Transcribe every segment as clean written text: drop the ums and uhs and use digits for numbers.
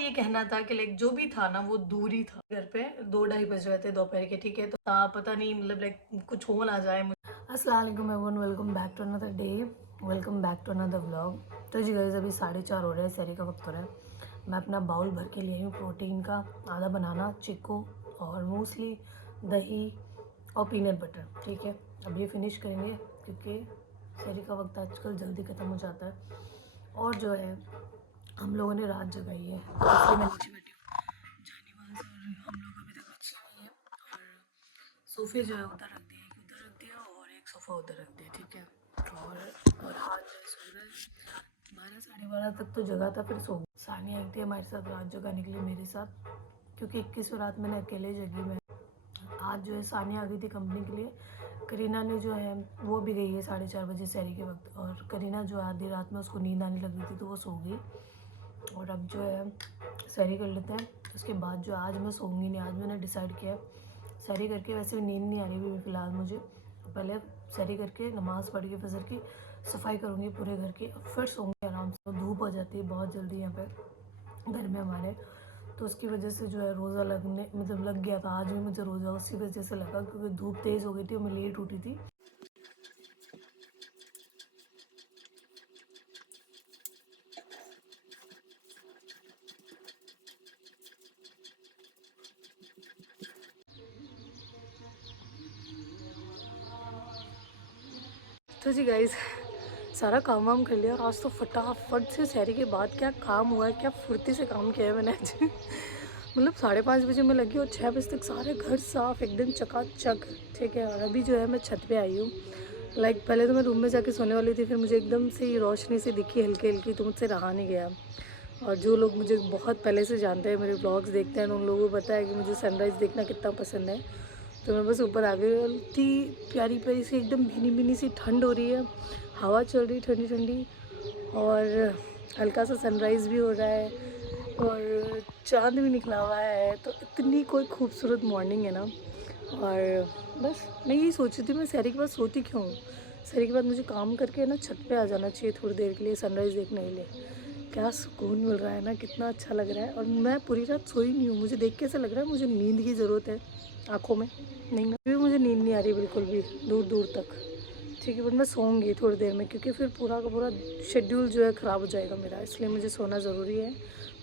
ये कहना था कि लाइक जो भी था ना वो दूर ही था। घर पे 2-2:30 बज रहे थे दोपहर के, ठीक है। तो पता नहीं मतलब लाइक कुछ हो ना जाए मुझे। अस्सलाम वालेकुम everyone, welcome back to another day, welcome back to another vlog. तो जी गाइस अभी 4:30 हो रहे हैं, सहरी का वक्त हो रहा है। मैं अपना बाउल भर के लिए हूँ प्रोटीन का, आधा बनाना, चिक्कू और मूसली, दही और पीनट बटर, ठीक है। अब ये फिनिश करेंगे क्योंकि सहरी का वक्त आजकल जल्दी ख़त्म हो जाता है। और जो है हम लोगों ने रात जगाई है, इसलिए मैं नीचे बैठी हूँ। जानीवाज और हम लोग अभी तक कुछ नहीं है। और सोफे जो है उधर रख दिया, एक उधर रख दिया और एक सोफ़ा उधर रख दिया, ठीक है। और आज जो है सूरज 12-12:30 तक तो जगा था, फिर सो गया। सानिया आई थी हमारे साथ रात जगाने के लिए मेरे साथ, क्योंकि 21 रात मैंने अकेले जगी। मैं आज जो है सानिया आ गई थी कंपनी के लिए। करीना ने जो है वो भी गई है 4:30 बजे सहरी के वक्त। और करीना जो आधी रात में उसको नींद आने लगी थी तो वो सो गई। और अब जो है सहरी कर लेते हैं, उसके बाद जो आज मैं सोऊंगी नहीं। आज मैंने डिसाइड किया सहरी करके, वैसे भी नींद नहीं आ रही अभी फ़िलहाल मुझे, पहले सहरी करके नमाज़ पढ़ के फजर की सफाई करूँगी पूरे घर की, फिर सोऊंगी आराम से। धूप हो जाती है बहुत जल्दी यहाँ पे घर में हमारे, तो उसकी वजह से जो है रोज़ा लगने मतलब लग गया था। आज भी मुझे रोज़ा उसी वजह से लगा क्योंकि धूप तेज़ हो गई थी और मैं लेट उठी थी। तो जी गाइस सारा काम वाम कर लिया और आज तो फटाफट से सहरी के बाद क्या काम हुआ है, क्या फुर्ती से काम किया है मैंने आज। मतलब 5:30 बजे मैं लगी और 6 बजे तक सारे घर साफ एकदम चकाचक, ठीक है। और अभी जो है मैं छत पे आई हूँ। लाइक पहले तो मैं रूम में जाके सोने वाली थी, फिर मुझे एकदम से ये रोशनी से दिखी हल्की हल्की, तो मुझसे रहा नहीं गया। और जो लोग मुझे बहुत पहले से जानते हैं, मेरे ब्लॉग्स देखते हैं, उन लोगों को पता है कि मुझे सनराइज़ देखना कितना पसंद है। तो मैं बस ऊपर आ गई। इतनी प्यारी प्यारी सी एकदम भीनी भीनी सी ठंड हो रही है, हवा चल रही ठंडी ठंडी, और हल्का सा सनराइज़ भी हो रहा है और चाँद भी निकला हुआ है। तो इतनी कोई खूबसूरत मॉर्निंग है ना। और बस मैं यही सोच रही थी मैं सहरी के बाद सोती क्यों हूँ। सहरी के बाद मुझे काम करके ना छत पे आ जाना चाहिए थोड़ी देर के लिए सनराइज़ देखने के लिए। क्या सुकून मिल रहा है ना, कितना अच्छा लग रहा है। और मैं पूरी रात सोई नहीं हूँ, मुझे देख के ऐसा लग रहा है मुझे नींद की ज़रूरत है आँखों में। नहीं ना, अभी मुझे नींद नहीं आ रही बिल्कुल भी, दूर दूर तक, ठीक है। बट मैं सोऊंगी थोड़ी देर में क्योंकि फिर पूरा का पूरा शेड्यूल जो है ख़राब हो जाएगा मेरा, इसलिए मुझे सोना ज़रूरी है।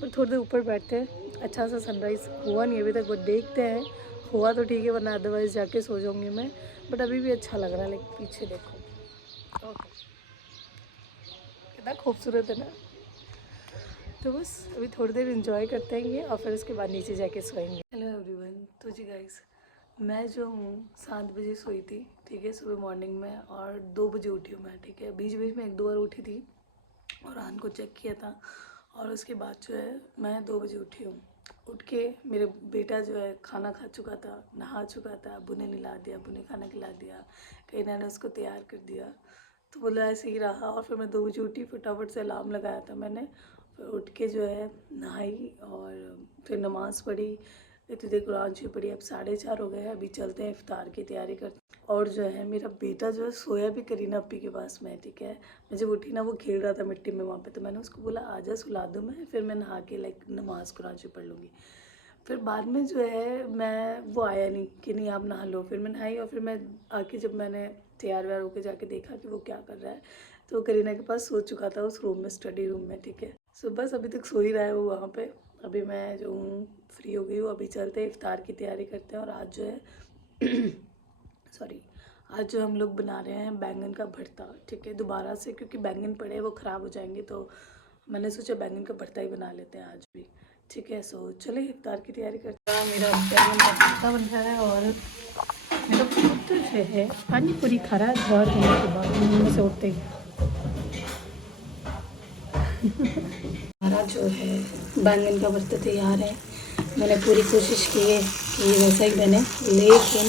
पर थोड़ी देर ऊपर बैठते हैं, अच्छा सा सनराइज़ हुआ नहीं अभी तक, बट देखते हैं। हुआ तो ठीक है, वरना अदरवाइज़ जाके सो जाऊँगी मैं। बट अभी भी अच्छा लग रहा है, लेकिन पीछे देखो ओके कितना खूबसूरत है ना। तो बस अभी थोड़ी देर इंजॉय करते हैं ये, और फिर उसके बाद नीचे जाके सोएंगे। Hello everyone. तो जी गाइस मैं जो हूँ 7 बजे सोई थी, ठीक है, सुबह मॉर्निंग में, और 2 बजे उठी हूँ मैं, ठीक है। बीच बीच में 1-2 बार उठी थी और आन को चेक किया था। और उसके बाद जो है मैं 2 बजे उठी हूँ। उठ के मेरे बेटा जो है खाना खा चुका था, नहा चुका था, अबू ने नहला दिया, अबू ने खाना खिला दिया, कहीं ने उसको तैयार कर दिया। तो बोला ऐसे ही रहा। और फिर मैं 2 बजे उठी, फटाफट से अलार्म लगाया था मैंने। फिर उठ के जो है नहाई और फिर नमाज़ पढ़ी, इतनी देर कुरान शरीफ पढ़ी। अब 4:30 हो गए हैं, अभी चलते हैं इफ्तार की तैयारी करते। और जो है मेरा बेटा जो है सोया भी करीना अपी के पास में, ठीक है। मैं जब उठी ना वो खेल रहा था मिट्टी में वहाँ पे, तो मैंने उसको बोला आजा सुला दूँ मैं, फिर मैं नहा के लाइक नमाज़ कुरान शरीफ पढ़ लूँगी। फिर बाद में जो है मैं वो आया नहीं कि नहीं आप नहा लो, फिर मैं नहाई। और फिर मैं आके जब मैंने तैयार व्यार होकर जाके देखा कि वो क्या कर रहा है, तो करीना के पास सो चुका था उस रूम में, स्टडी रूम में, ठीक है। सो बस अभी तक सो ही रहा है वो वहाँ पे। अभी मैं जो हूँ फ्री हो गई हूँ, अभी चलते हैं इफ्तार की तैयारी करते हैं। और आज जो है सॉरी, आज जो हम लोग बना रहे हैं बैंगन का भरता, ठीक है, दोबारा से, क्योंकि बैंगन पड़े वो ख़राब हो जाएंगे, तो मैंने सोचा बैंगन का भरता ही बना लेते हैं आज भी, ठीक है। सो चलिए इफ्तार की तैयारी करते हैं। मेरा बैंगन का भरता बन रहा है और मेरा पुत्र जो है पानी पूरी खा रहा है घर होने के बाद नींद से उठते ही। हमारा जो है बैंगन का भरता तैयार है। मैंने पूरी कोशिश की है कि वैसा ही बने, लेकिन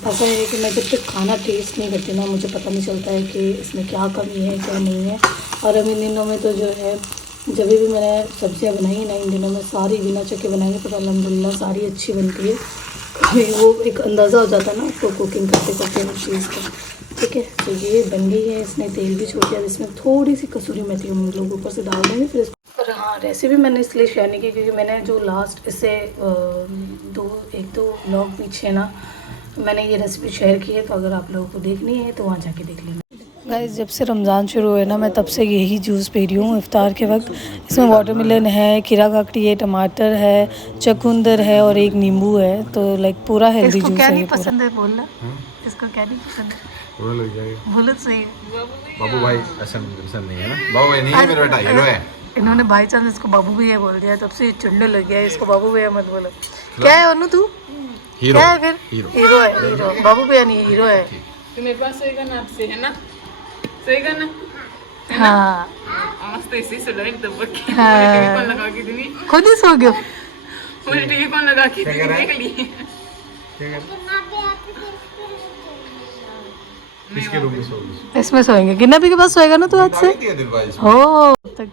ऐसा है कि मैं जब तक खाना टेस्ट नहीं करती ना, मुझे पता नहीं चलता है कि इसमें क्या कमी है क्या नहीं है। और अब इन दिनों में तो जो है जब भी मैंने सब्जियां बनाई ना, इन दिनों में सारी बिना चखे बनाई है, पर अल्हम्दुलिल्लाह सारी अच्छी बनती है। कभी वो एक अंदाज़ा हो जाता है ना आपको कुकिंग करते करते उस चीज़ का। ठीक है, तो ये बन गई है, इसने तेल भी छोड़ दिया। अब इसमें थोड़ी सी कसूरी मेथी हम लोग ऊपर से डाल देंगे। फिर और हाँ, रेसिपी मैंने इसलिए शेयर नहीं की क्योंकि मैंने जो लास्ट इससे एक दो व्लॉग पीछे ना मैंने ये रेसिपी शेयर की है, तो अगर आप लोगों को देखनी है तो वहाँ जाके देख लेना। गाइस, जब से रमज़ान शुरू हुए ना, मैं तब से यही जूस पी रही हूँ इफ़्तार के वक्त। इसमें वाटरमेलन है, खीरा काकड़ी है, टमाटर है, चुकंदर है और एक नींबू है। तो लाइक पूरा हेल्दी जूस है ये पूरा। पसंद है बोलना, इसको क्या नहीं पसंद है? बोलो जाएगा, बोलो सही। बाबू भाई पसंद नहीं है ना? बाबू भाई नहीं है मेरा बेटा, हीरो है। इन्होंने बाई चांस इसको बाबू भैया बोल दिया, तब से चुनने लग गया है इसको। बाबू भैया मत बोलो। क्या है अनु तू? हीरो। क्या है फिर? हीरो है, हीरो। बाबू भैया नहीं, हीरो है। तो मेरे पास सोएगा ना आपसे, है ना? सोएगा ना? हाँ, मस्त ऐसे ही सुलाइट दबक के टीवी कौन लगा के दी? खुद ही सो गयो। मुझे टीवी कौन लगा के दी? देख ली। इसके रूम में सोएंगे। इसमें सोएंगे। गिन्ना के पास सोएगा ना तू आज से? हो तक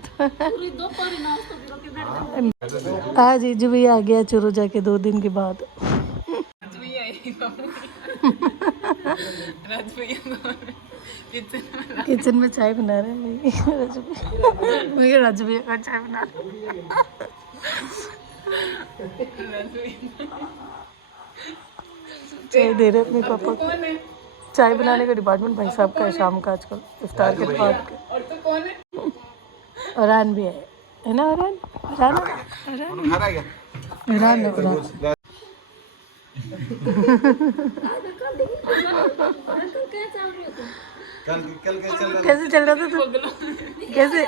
आज इजू भी आ गया चुरू जाके 2 दिन के बाद। किचन में चाय बना रहे हैं भाई। राजू भैया का चाय बना चाय दे रहे अपने पापा को। चाय बनाने का डिपार्टमेंट भाई साहब का है शाम का आजकल इफ्तार के बाद। और तो कौन है? अरान भी है ना? अरान कैसे चल रहा था तू? कैसे?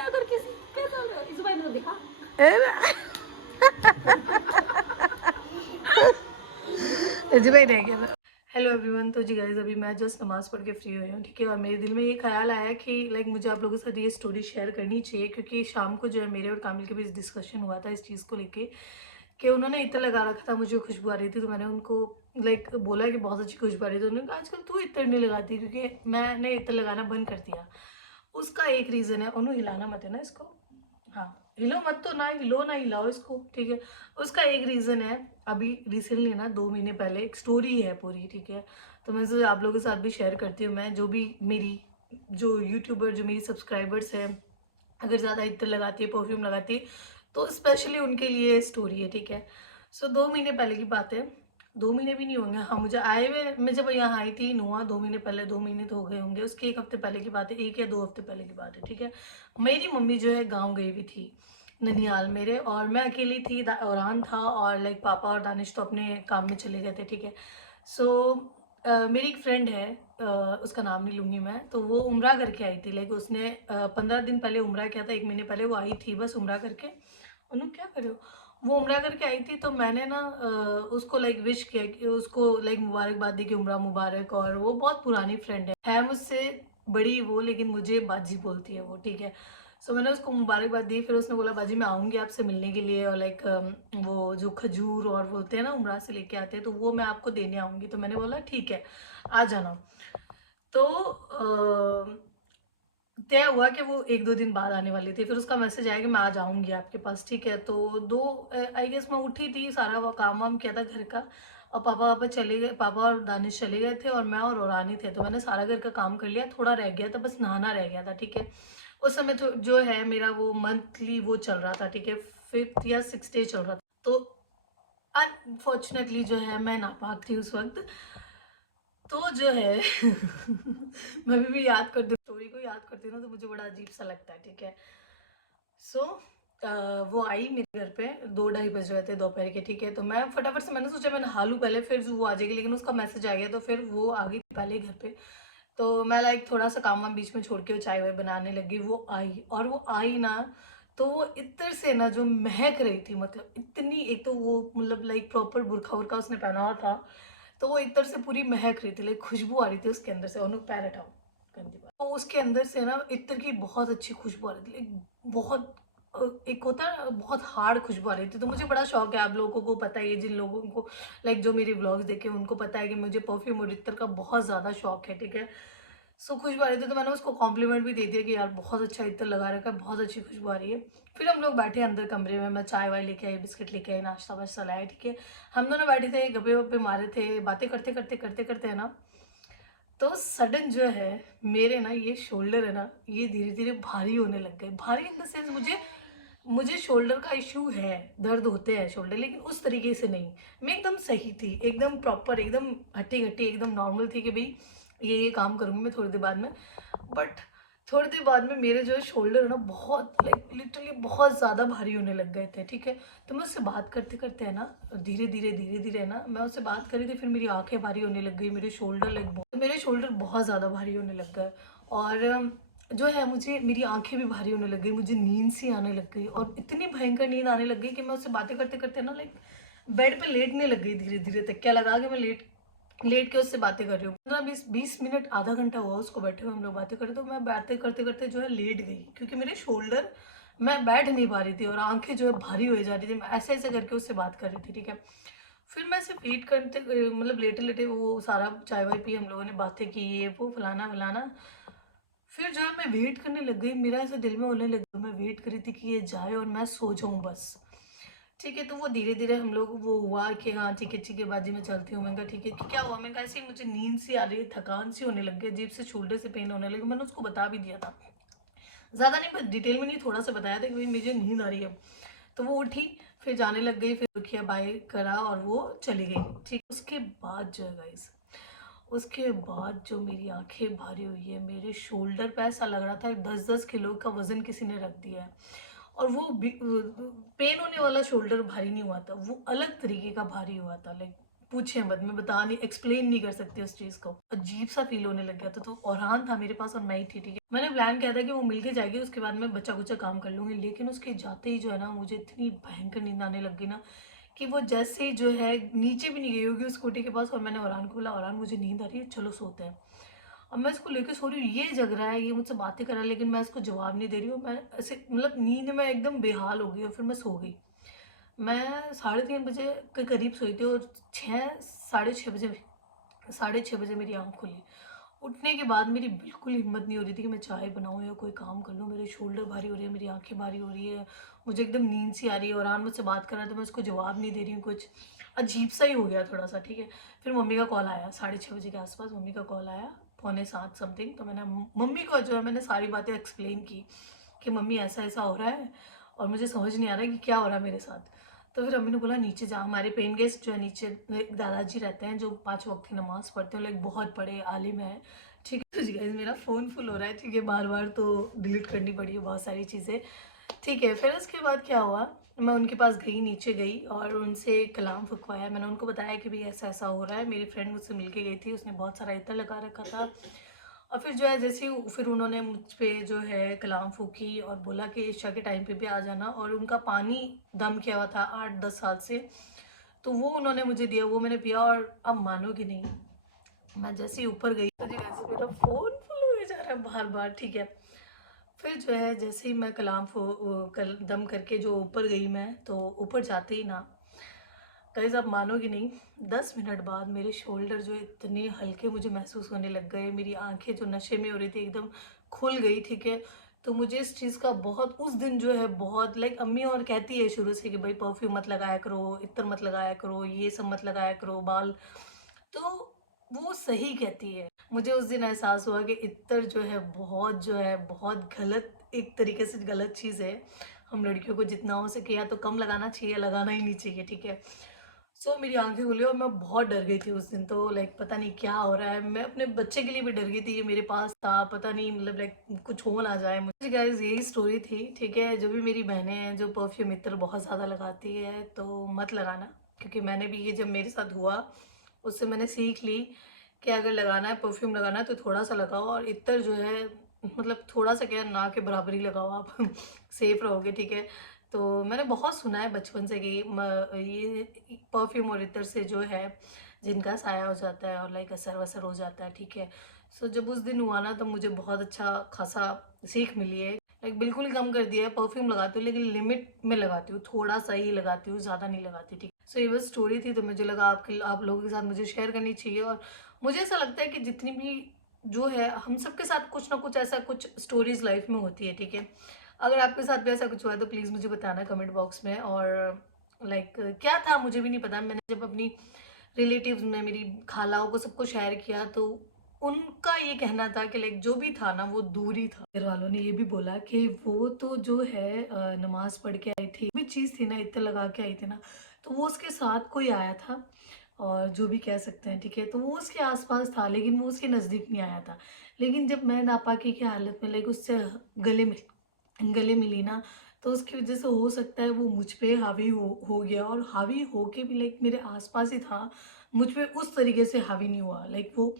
जी भाई रह गया। हेलो एवरीवन, तो जी गाइस अभी मैं जस्ट नमाज पढ़ के फ्री हुई हूँ, ठीक है। और मेरे दिल में ये ख्याल आया कि लाइक मुझे आप लोगों के साथ ये स्टोरी शेयर करनी चाहिए, क्योंकि शाम को जो है मेरे और कामिल के बीच डिस्कशन हुआ था इस चीज़ को लेके कि उन्होंने इत्र लगा रखा था, मुझे खुशबू आ रही थी। तो मैंने उनको लाइक बोला कि बहुत अच्छी खुशबू आ रही थी। उन्होंने कहा आजकल तू इत्र नहीं लगाती, क्योंकि मैंने इत्र लगाना बंद कर दिया। उसका एक रीज़न है, उन्होंने हिलाना मत है ना इसको, हाँ हिलो मत, तो ना हिलो ना हिलाओ इसको, ठीक है। उसका एक रीज़न है, अभी रिसेंटली ना 2 महीने पहले एक स्टोरी है पूरी, ठीक है। तो मैं इसे आप लोगों के साथ भी शेयर करती हूँ। मैं जो भी मेरी जो यूट्यूबर जो मेरी सब्सक्राइबर्स हैं, अगर ज़्यादा इत्र लगाती है, परफ्यूम लगाती है, तो स्पेशली उनके लिए स्टोरी है, ठीक है। सो 2 महीने पहले की बात है, 2 महीने भी नहीं होंगे, हाँ मुझे आए हुए, मैं जब यहाँ आई थी नुआ 2 महीने पहले, 2 महीने तो हो गए होंगे, उसके 1 हफ्ते पहले की बात है, 1 या 2 हफ्ते पहले की बात है, ठीक है। मेरी मम्मी जो है गाँव गई हुई थी ननियाल मेरे, और मैं अकेली थी, औरान था और लाइक पापा और दानिश तो अपने काम में चले गए थे, ठीक है। सो मेरी एक फ्रेंड है, उसका नाम नहीं लूँगी मैं, तो वो उम्रा करके आई थी। लाइक उसने 15 दिन पहले उम्रा किया था, 1 महीने पहले वो आई थी बस उम्रा करके। उन्होंने क्या करे हो, वो उम्रा करके आई थी। तो मैंने ना उसको लाइक विश किया कि उसको लाइक मुबारकबाद दी कि उम्रा मुबारक। और वो बहुत पुरानी फ्रेंड है मुझसे बड़ी वो, लेकिन मुझे बाजी बोलती है वो, ठीक है। सो मैंने उसको मुबारकबाद दी। फिर उसने बोला बाजी मैं आऊँगी आपसे मिलने के लिए, और लाइक वो जो खजूर और बोलते हैं ना उम्रा से लेके आते हैं, तो वो मैं आपको देने आऊँगी। तो मैंने बोला ठीक है आ जाना। तो तय हुआ कि वो 1-2 दिन बाद आने वाली थी। फिर उसका मैसेज आया कि मैं आ जाऊँगी आपके पास, ठीक है। तो 2 आई गेस मैं उठी थी, सारा वो काम वाम किया था घर का, और पापा चले गए, पापा और दानिश चले गए थे और मैं और औरानी थे। तो मैंने सारा घर का काम कर लिया, थोड़ा रह गया था, बस नहाना रह गया था, ठीक है। उस समय तो जो है मेरा वो मंथली वो चल रहा था, ठीक है, 5th या 6th डे चल रहा था। तो अनफॉर्चुनेटली जो है मैं नापाक थी उस वक्त। तो जो है मैं भी याद करती हूँ स्टोरी को, याद करती हूँ ना, तो मुझे बड़ा अजीब सा लगता है, ठीक है। सो वो आई मेरे घर पे 2-2:30 बज रहे थे दोपहर के, ठीक है। तो मैं फटाफट से, मैंने सोचा मैं नहा लूँ पहले, फिर वो आ जाएगी, लेकिन उसका मैसेज आ गया, तो फिर वो आ गई पहले घर पे। तो मैं लाइक थोड़ा सा काम वाम बीच में छोड़ के चाय वाय बनाने लगी। वो आई, और वो आई ना, तो वो इत्र से ना जो महक रही थी, मतलब इतनी, एक तो वो मतलब लाइक प्रॉपर बुरखा उरखा उसने पहना हुआ था, तो वो इत्र से पूरी महक रही थी, लाइक खुशबू आ रही थी उसके अंदर से। उन्होंने पैर हटाओ, गंदी बात। तो उसके अंदर से ना इत्र की बहुत अच्छी खुशबू आ रही थी, लाइक बहुत एक होता है बहुत हार्ड खुशबू आ रही थी। तो मुझे बड़ा शौक है, आप लोगों को पता है, ये जिन लोगों को लाइक जो मेरे व्लॉग्स देखे उनको पता है कि मुझे परफ्यूम और इत्र का बहुत ज़्यादा शौक है, ठीक है। सो खुशबू आ रही थी, तो मैंने उसको कॉम्प्लीमेंट भी दे दिया कि यार बहुत अच्छा इत्र लगा रखा है, बहुत अच्छी खुशबू आ रही है। फिर हम लोग बैठे अंदर कमरे में, मैं चाय वाय लेके आई, बिस्किट लेके आई, नाश्ता वाश्ता लाया, ठीक है। हम दोनों बैठे थे, गप्पे वप्पे मारे थे, बातें करते करते करते करते है ना, तो सडन जो है मेरे ना ये शोल्डर है ना, ये धीरे धीरे भारी होने लग गए। भारी इन द सेंस, मुझे मुझे शोल्डर का इशू है, दर्द होते हैं शोल्डर, लेकिन उस तरीके से नहीं। मैं एकदम सही थी, एकदम प्रॉपर, एकदम हट्टी घट्टी, एकदम नॉर्मल थी कि भाई ये काम करूँगी मैं थोड़ी देर बाद में। बट थोड़ी देर बाद में मेरे जो है शोल्डर है ना, बहुत लाइक लिटरली बहुत ज़्यादा भारी होने लग गए थे, ठीक है। तो मैं उससे बात करते करते है ना, धीरे धीरे है ना, मैं उससे बात करी थी, फिर मेरी आंखें भारी होने लग गई, मेरे शोल्डर बहुत ज़्यादा भारी होने लग गए। और जो है मुझे मेरी आंखें भी भारी होने लग गई, मुझे नींद सी आने लग गई, और इतनी भयंकर नींद आने लग गई कि मैं उससे बातें करते करते ना लाइक बेड पे लेटने लग गई, धीरे धीरे तक क्या लगा कि मैं लेट लेट के उससे बातें कर रही हूँ। 15-20 मिनट, आधा घंटा हुआ उसको बैठे हुए, हम लोग बातें करते, तो मैं बातें करते करते जो है लेट गई, क्योंकि मेरे शोल्डर, मैं बैठ नहीं पा रही थी और आंखें जो है भारी हो जा रही थी। मैं ऐसे ऐसे करके उससे बात कर रही थी, ठीक है। फिर मैं सिर्फ वेट करते, मतलब लेटे लेटे वो सारा चाय वाय पी, हम लोगों ने बातें की, ये वो फलाना फलाना। फिर जो है मैं वेट करने लग गई, मेरा ऐसे दिल में होने लग गया, मैं वेट कर रही थी कि ये जाए और मैं सो जाऊं बस, ठीक है। तो वो धीरे धीरे हम लोग वो हुआ कि हाँ ठीक है बाजी मैं चलती हूँ। मैंने कहा ठीक है, कि क्या हुआ, मैं कहा ऐसे ही मुझे नींद सी आ रही है, थकान सी होने लग गई, अजीब से शोल्डर से पेन होने लगी। मैंने उसको बता भी दिया था, ज़्यादा नहीं, पर डिटेल में नहीं, थोड़ा सा बताया था कि भाई मुझे नींद आ रही है। तो वो उठी, फिर जाने लग गई, फिर किया, बाय करा और वो चली गई, ठीक। उसके बाद जो है गाइस, उसके बाद जो मेरी आंखें भारी हुई है, मेरे शोल्डर पे ऐसा लग रहा था 10-10 किलो का वजन किसी ने रख दिया है। और वो पेन होने वाला शोल्डर भारी नहीं हुआ था, वो अलग तरीके का भारी हुआ था, लाइक पूछे मत, मैं बता नहीं, एक्सप्लेन नहीं कर सकती उस चीज को, अजीब सा फील होने लग गया था। तो औरहान था मेरे पास और मैं ही थी, ठीक है। मैंने प्लान किया था कि वो मिलके जाएगी, उसके बाद मैं बच्चा कुचा काम कर लूंगी, लेकिन उसके जाते ही जो है ना, मुझे इतनी भयंकर नींद आने लग गई ना, कि वो जैसे ही जो है नीचे भी नहीं गई होगी स्कूटी के पास, और मैंने औरहान को बोला, औरहान मुझे नींद आ रही है, चलो सोते हैं। अब मैं इसको लेके सो रही हूँ, ये जग रहा है, ये मुझसे बातें कर रहा है, लेकिन मैं इसको जवाब नहीं दे रही हूँ। मैं ऐसे मतलब नींद में एकदम बेहाल हो गई, और फिर मैं सो गई। मैं 3:30 बजे के करीब सोई थी, और 6, 6:30 बजे, 6:30 बजे मेरी आँख खुली। उठने के बाद मेरी बिल्कुल हिम्मत नहीं हो रही थी कि मैं चाय बनाऊँ या कोई काम कर लूँ। मेरे शोल्डर भारी हो रहे हैं, मेरी आँखें भारी हो रही है, मुझे एकदम नींद सी आ रही है, और आन मुझसे बात कर रहा है तो मैं उसको जवाब नहीं दे रही हूँ, कुछ अजीब सा ही हो गया थोड़ा सा, ठीक है। फिर मम्मी का कॉल आया 6:30 बजे के आसपास, मम्मी का कॉल आया 6:45 समथिंग। तो मैंने मम्मी को जो है मैंने सारी बातें एक्सप्लेन की कि मम्मी ऐसा ऐसा हो रहा है, और मुझे समझ नहीं आ रहा है कि क्या हो रहा है मेरे साथ। तो फिर अम्मी ने बोला नीचे जा, हमारे पेन गेस्ट जो है नीचे एक दादाजी रहते हैं जो 5 वक्त की नमाज पढ़ते हैं, लाइक बहुत बड़े आलिम है, ठीक है। तो गाइस मेरा फ़ोन फुल हो रहा है, ठीक है, बार बार तो डिलीट करनी पड़ी है बहुत सारी चीज़ें, ठीक है। फिर उसके बाद क्या हुआ, मैं उनके पास गई, नीचे गई और उनसे कलाम फुकवाया। मैंने उनको बताया कि भाई ऐसा ऐसा हो रहा है, मेरी फ्रेंड मुझसे मिलके गई थी, उसने बहुत सारा इत्र लगा रखा था। और फिर जो है जैसे ही फिर उन्होंने मुझ पे जो है कलाम फूकी और बोला कि इशा के टाइम पे भी आ जाना, और उनका पानी दम किया हुआ था 8-10 साल से, तो वो उन्होंने मुझे दिया, वो मैंने पिया। और अब मानोगे नहीं, मैं जैसे ही ऊपर गई, मुझे वैसे मेरा फ़ोन फुल हुए जा रहा है बार बार, ठीक है। फिर जो है जैसे ही मैं कलाम कल दम करके जो ऊपर गई मैं, तो ऊपर जाते ही ना गाइस, आप मानोगे नहीं, 10 मिनट बाद मेरे शोल्डर जो इतने हल्के मुझे महसूस होने लग गए, मेरी आंखें जो नशे में हो रही थी एकदम खुल गई, ठीक है। तो मुझे इस चीज़ का बहुत, उस दिन जो है बहुत, लाइक अम्मी और कहती है शुरू से कि भाई परफ्यूम मत लगाया करो, इत्र मत लगाया करो, ये सब मत लगाया करो, बाल, तो वो सही कहती है। मुझे उस दिन एहसास हुआ कि इत्र जो है बहुत, जो है बहुत गलत, एक तरीके से गलत चीज़ है। हम लड़कियों को जितना हो सके या तो कम लगाना चाहिए, लगाना ही नहीं चाहिए, ठीक है। मेरी आंखें खुली और मैं बहुत डर गई थी उस दिन, तो लाइक पता नहीं क्या हो रहा है, मैं अपने बच्चे के लिए भी डर गई थी, ये मेरे पास था, पता नहीं मतलब लाइक कुछ हो ना जाए मुझे। गाइस यही स्टोरी थी, ठीक है। जो भी मेरी बहनें हैं जो परफ्यूम इत्र बहुत ज़्यादा लगाती है, तो मत लगाना, क्योंकि मैंने भी ये जब मेरे साथ हुआ, उससे मैंने सीख ली कि अगर लगाना है, परफ्यूम लगाना है, तो थोड़ा सा लगाओ, और इत्र जो है मतलब थोड़ा सा क्या, ना के बराबर ही लगाओ आप सेफ रहोगे, ठीक है। तो मैंने बहुत सुना है बचपन से कि ये परफ्यूम और इत्र से जो है जिनका साया हो जाता है और लाइक असर वसर हो जाता है, ठीक है। जब उस दिन हुआ ना, तो मुझे बहुत अच्छा खासा सीख मिली है, लाइक बिल्कुल ही कम कर दिया है। परफ्यूम लगाती हूँ लेकिन लिमिट में लगाती हूँ, थोड़ा सा ही लगाती हूँ, ज़्यादा नहीं लगाती, ठीक। ये बस स्टोरी थी, तो मुझे लगा आप लोगों के साथ मुझे शेयर करनी चाहिए। और मुझे ऐसा लगता है कि जितनी भी जो है, हम सबके साथ कुछ ना कुछ ऐसा कुछ स्टोरीज लाइफ में होती है, ठीक है। अगर आपके साथ भी ऐसा कुछ हुआ है तो प्लीज़ मुझे बताना कमेंट बॉक्स में। और लाइक क्या था मुझे भी नहीं पता, मैंने जब अपनी रिलेटिव्स में मेरी खालाओं को सबको शेयर किया, तो उनका ये कहना था कि लाइक जो भी था ना वो दूर ही था। घर वालों ने ये भी बोला कि वो तो जो है नमाज पढ़ के आई थी, भी चीज़ थी ना, इत्र लगा के आई थी ना, तो वो उसके साथ कोई आया था और जो भी कह सकते हैं, ठीक है, तो वो उसके आसपास था लेकिन वो उसके नज़दीक नहीं आया था। लेकिन जब मैं नापाकी की हालत में लाइक उससे गले गले मिली ना, तो उसकी वजह से हो सकता है वो मुझ पे हावी हो गया, और हावी होके भी लाइक मेरे आसपास ही था, मुझ पे उस तरीके से हावी नहीं हुआ। लाइक वो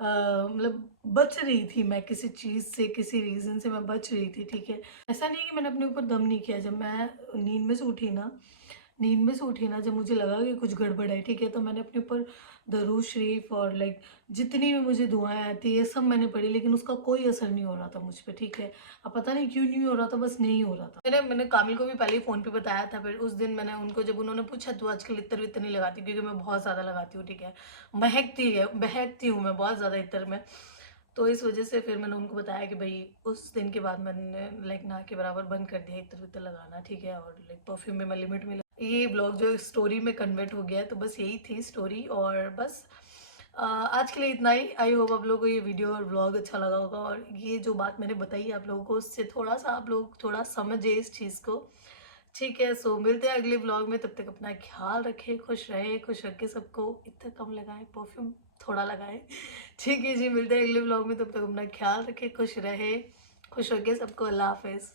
मतलब बच रही थी, मैं किसी चीज़ से, किसी रीज़न से मैं बच रही थी, ठीक है। ऐसा नहीं है कि मैंने अपने ऊपर दम नहीं किया। जब मैं नींद में से उठी ना, जब मुझे लगा कि कुछ गड़बड़ है, ठीक है, तो मैंने अपने ऊपर दरूद शरीफ और लाइक जितनी भी मुझे दुआएँ आती है, ये सब मैंने पढ़ी, लेकिन उसका कोई असर नहीं हो रहा था मुझ पे, ठीक है। अब पता नहीं क्यों नहीं हो रहा था, बस नहीं हो रहा था। मैंने कामिल को भी पहले ही फ़ोन पे बताया था, फिर उस दिन मैंने उनको, जब उन्होंने पूछा तू आजकल इत्र-वित्र नहीं लगाती? क्योंकि मैं बहुत ज़्यादा लगाती हूँ, ठीक है। महकती हूँ मैं बहुत ज़्यादा इत्र में। तो इस वज़ह से फिर मैंने उनको बताया कि भई उस दिन के बाद मैंने लाइक ना के बराबर बंद कर दिया इत्र-वित्र लगाना, ठीक है, और लाइक परफ्यूम भी मैं लिमिट में। ये व्लॉग जो स्टोरी में कन्वर्ट हो गया है, तो बस यही थी स्टोरी, और बस आज के लिए इतना ही। आई होप आप लोगों को ये वीडियो और व्लॉग अच्छा लगा होगा, और ये जो बात मैंने बताई आप लोगों को, उससे थोड़ा-सा आप लोग थोड़ा समझे इस चीज़ को। ठीक है, सो मिलते हैं अगले व्लॉग में, तब तक अपना ख़्याल रखें, खुश रहें, खुश रखें सबको, इतना कम लगाएँ, परफ्यूम थोड़ा लगाएँ। ठीक है जी, मिलते हैं अगले व्लॉग में, तब तक अपना ख़्याल रखें, खुश रहें, खुश रखें सबको, अल्लाह हाफ़िज़।